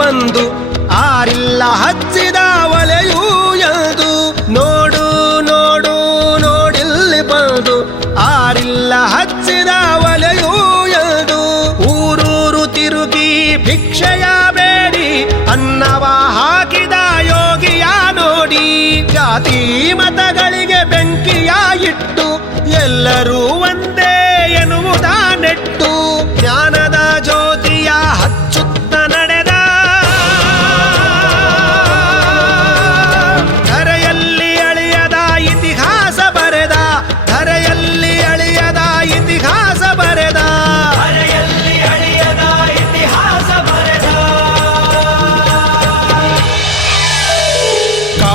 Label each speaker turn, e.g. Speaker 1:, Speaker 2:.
Speaker 1: ಬಂದು ಆರಿಲ್ಲ ಹಚ್ಚಿದ ಒಲೆಯೂ ಎಂದು. ನೋಡು ನೋಡು, ನೋಡಿಲ್ಲಿ ಬಂದು ಆರಿಲ್ಲ ಹಚ್ಚಿದ ಒಲೆಯೂ ಎಂದು. ಊರೂರು ತಿರುಗಿ ಭಿಕ್ಷೆಯ ಬೇಡಿ, ಅನ್ನವ ಹಾಕಿದ ಯೋಗಿಯ ನೋಡಿ. ಜಾತಿ ಮತಗಳಿಗೆ ಬೆಂಕಿಯ ಇಟ್ಟು ಎಲ್ಲರೂ ಒಂದೇ